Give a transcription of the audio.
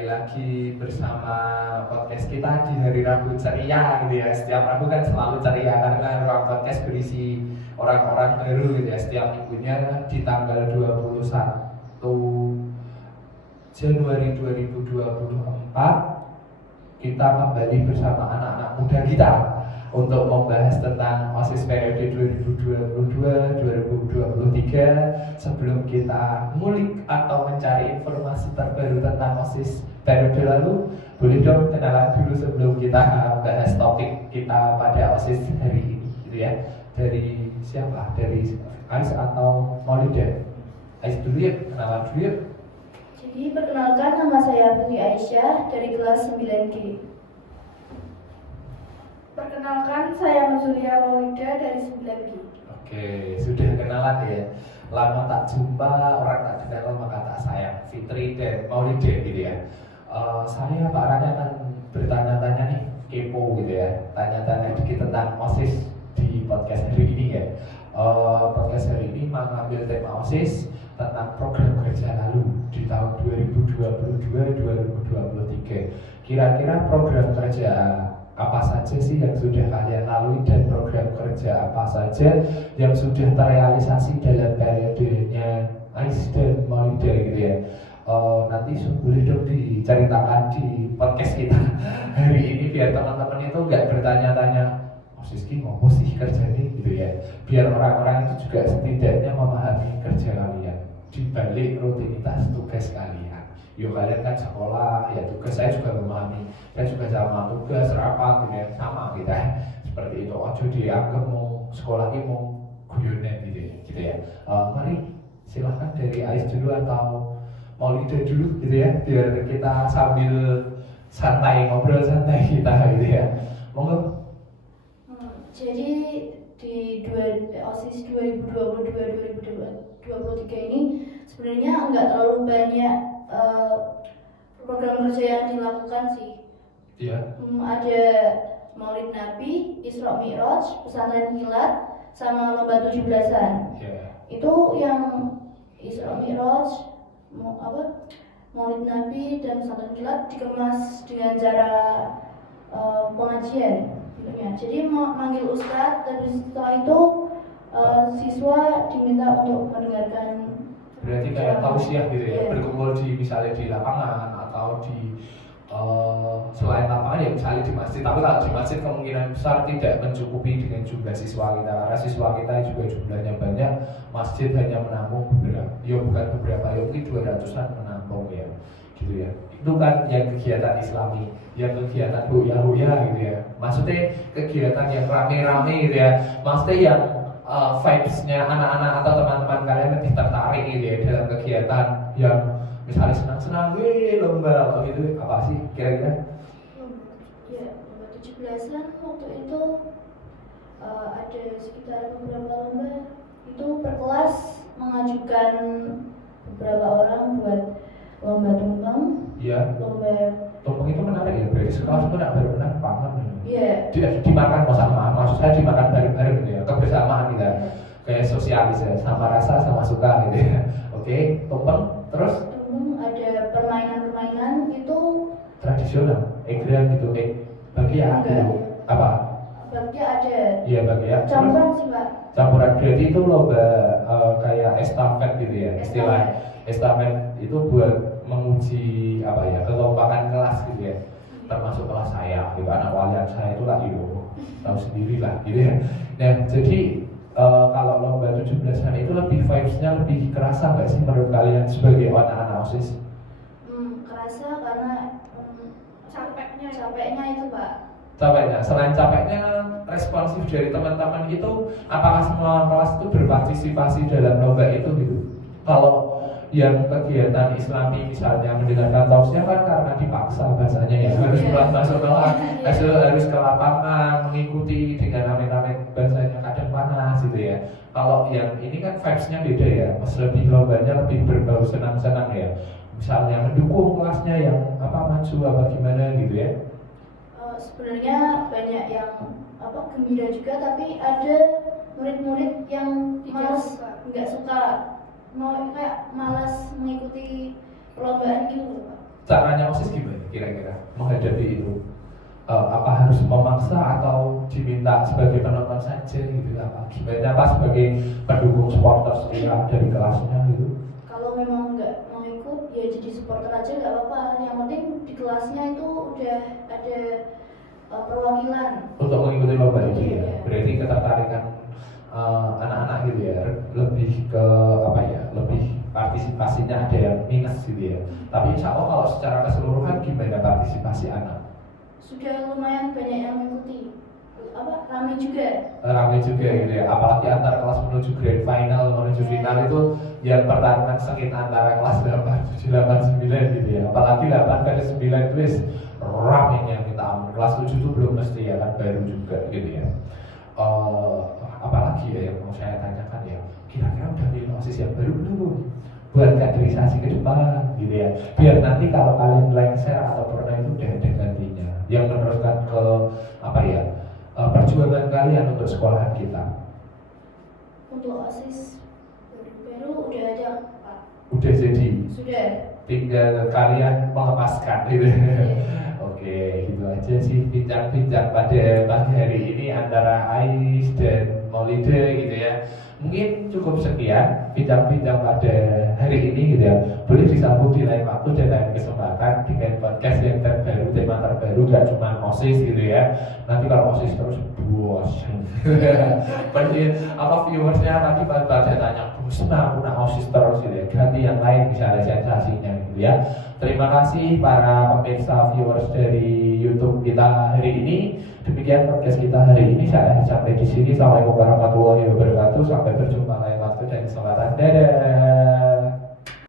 kembali lagi bersama podcast kita di hari Rabu ceria gitu ya. Setiap Rabu kan selalu ceria karena ruang podcast berisi orang-orang baru gitu ya. Setiap minggunya di tanggal 21 Januari 2024 kita kembali bersama anak-anak muda kita untuk membahas tentang OSIS periode 2022-2023. Sebelum kita ngulik atau mencari informasi terbaru tentang OSIS periode lalu, boleh dong kenalan dulu sebelum kita bahas topik kita pada OSIS hari ini gitu ya. Dari siapa? Dari Ais atau Maulida? Ais dulu ya, kenalan dulu ya. Jadi perkenalkan, nama saya Putri Aisyah dari kelas 9G. Perkenalkan, saya Mazulia Maulida dari 9G. Oke, sudah kenalan ya. Lama tak jumpa, orang tak kenal maka tak sayang. Fitri dan Maulida gitu ya. Saya Pak Rani akan bertanya-tanya nih, kepo gitu ya. Tanya-tanya dikit tentang OSIS di podcast hari ini ya. Podcast hari ini mengambil tema OSIS tentang program kerja lalu di tahun 2022-2023. Kira-kira program kerja apa saja sih yang sudah kalian lalui dan program kerja apa saja yang sudah terrealisasi dalam periodenya Ais dan Maulida gitu ya. Nanti boleh dong diceritakan di podcast kita hari ini biar teman-teman itu nggak bertanya-tanya OSIS ini apa sih kerjanya gitu ya, biar orang-orang itu juga setidaknya memahami kerja kalian di balik rutinitas tugas kalian. Yo kalian kan sekolah, ya tugas saya juga memahami, saya juga sama tugas rapat gitu ya, sama kita seperti itu. Ojo dianggap mau sekolah ini mau guyonan gitu ya. Mari silahkan dari Ais dulu atau Maulida dulu gitu ya, biar kita sambil santai ngobrol santai kita gitu ya. Monggo. Jadi di OSIS 2022-2023 ini sebenarnya nggak terlalu banyak program kerja yang dilakukan sih. Iya. Ada Maulid Nabi, Isra Mi'raj, pesantren kilat, sama lomba 17-an. Yeah. Itu yang Isra Mi'raj, Maulid Nabi dan pesantren kilat dikemas dengan cara pengajian. Jadi manggil ustadz, dan setelah itu siswa diminta untuk mendengarkan. Berarti kayak tausiah gitu ya, berkumpul di misalnya di lapangan atau di selain lapangan ya misalnya di masjid. Tapi kalau di masjid kemungkinan besar tidak mencukupi dengan jumlah siswa kita, karena siswa kita juga jumlahnya banyak. Masjid hanya menampung beberapa, ya bukan beberapa, ya mungkin 200-an menampung ya, gitu ya. Itu kan yang kegiatan Islami, yang kegiatan huya gitu ya. Maksudnya kegiatan yang rame-rame gitu ya. Maksudnya yang vibes-nya anak-anak atau teman-teman kalian lebih tertarik gitu ya dalam kegiatan yang misalnya senang-senang, lomba gitu, apa sih kira-kira? Ya, lomba 17-an waktu itu ada sekitar beberapa lomba. Itu per kelas mengajukan beberapa orang buat lomba tumpeng. Iya. Lomba tumpeng itu menarik ya, berarti sekelas itu tidak benar-benar pangan ya. Iya. Dimakan bersama, maksud saya dimakan bareng-bareng gitu ya, kebersamaan kita. Kayak sosialis ya, sama rasa sama suka gitu ya. Oke, tumpeng terus? Ada permainan-permainan itu tradisional, egrang gitu, bagia gitu. Apa? Bagia ada. Iya bagia. Campuran sih Pak. Campuran berarti itu lomba kayak estafet gitu ya, istilah estafet itu buat menguji apa ya, kekompakan kelas gitu ya, termasuk kelas saya gitu, anak walian saya itu lah tahu sendiri lah gitu ya. Nah jadi kalau lomba 17-an itu lebih vibes-nya lebih kerasa nggak sih menurut kalian sebagai anak-anak OSIS? Kerasa karena capeknya itu Pak. Capeknya, selain capeknya responsif dari teman-teman itu, apakah semua kelas itu berpartisipasi dalam lomba itu gitu? Kalau yang kegiatan Islami misalnya mendengarkan tausiah kan karena dipaksa bahasanya ya, harus masuk kelas, harus ke lapangan mengikuti dengan amin-amin bahasanya kadang panas gitu ya. Kalau yang ini kan vibes-nya beda ya, mas, lebih lombanya lebih berbau senang-senang ya. Misalnya mendukung kelasnya yang maju apa gimana gitu ya. Sebenarnya banyak yang gembira juga, tapi ada murid-murid yang nggak suka, mau kayak malas mengikuti perlombaan gitu Pak. caranya OSIS gimana kira-kira menghadapi itu? Apa harus memaksa atau diminta sebagai penonton saja gitu, apa gimana, apa sebagai pendukung supporter setia dari kelasnya gitu? Kalau memang nggak mau ikut ya jadi supporter aja nggak apa-apa, yang penting di kelasnya itu udah ada perwakilan Untuk mengikuti lomba itu ya, Iya. berarti ketertarikan anak-anak gitu ya, lebih ke apa ya, lebih partisipasinya ada yang minus gitu ya. Tapi insya Allah kalau secara keseluruhan gimana partisipasi anak? sudah lumayan banyak yang mengikuti, ramai juga. Ramai juga gitu ya, apalagi antar kelas menuju grand final, menuju final itu yang pertarungan sengit antara kelas 8, 7, 8, 9 gitu ya. Apalagi 8 ke 9 itu wis ramainya minta ampun. Kelas 7 itu belum mesti ya kan, baru juga gitu ya. Apalagi ya yang mau saya tanyakan ya, kira-kira udah milih OSIS yang baru belum? Buat kaderisasi ke depan gitu ya, biar nanti kalau kalian lengser atau pernah itu udah ada gantinya yang meneruskan ke apa ya, perjuangan kalian untuk sekolahan kita. Untuk OSIS baru udah ada Pak. Udah jadi, Sudah. tinggal kalian melepaskan gitu. Oke, gitu aja sih bincang-bincang pada pagi hari ini antara Ais dan Maulide gitu ya. Mungkin cukup sekian bincang-bincang pada hari ini gitu ya. Boleh disambung di lain waktu dan lain kesempatan dengan podcast yang terbaru, tema terbaru, gak cuma OSIS gitu ya. Nanti kalau OSIS terus bosan. Apa viewersnya nanti pada tanya, bosan aku nak OSIS terus gitu ya. Ganti yang lain, bisa ada sensasinya gitu ya. Terima kasih para pemirsa viewers dari YouTube kita hari ini. Demikian podcast kita hari ini. Saya sampai di sini. Assalamualaikum warahmatullahi wabarakatuh. Sampai berjumpa lain waktu dan kesempatan. Dadah.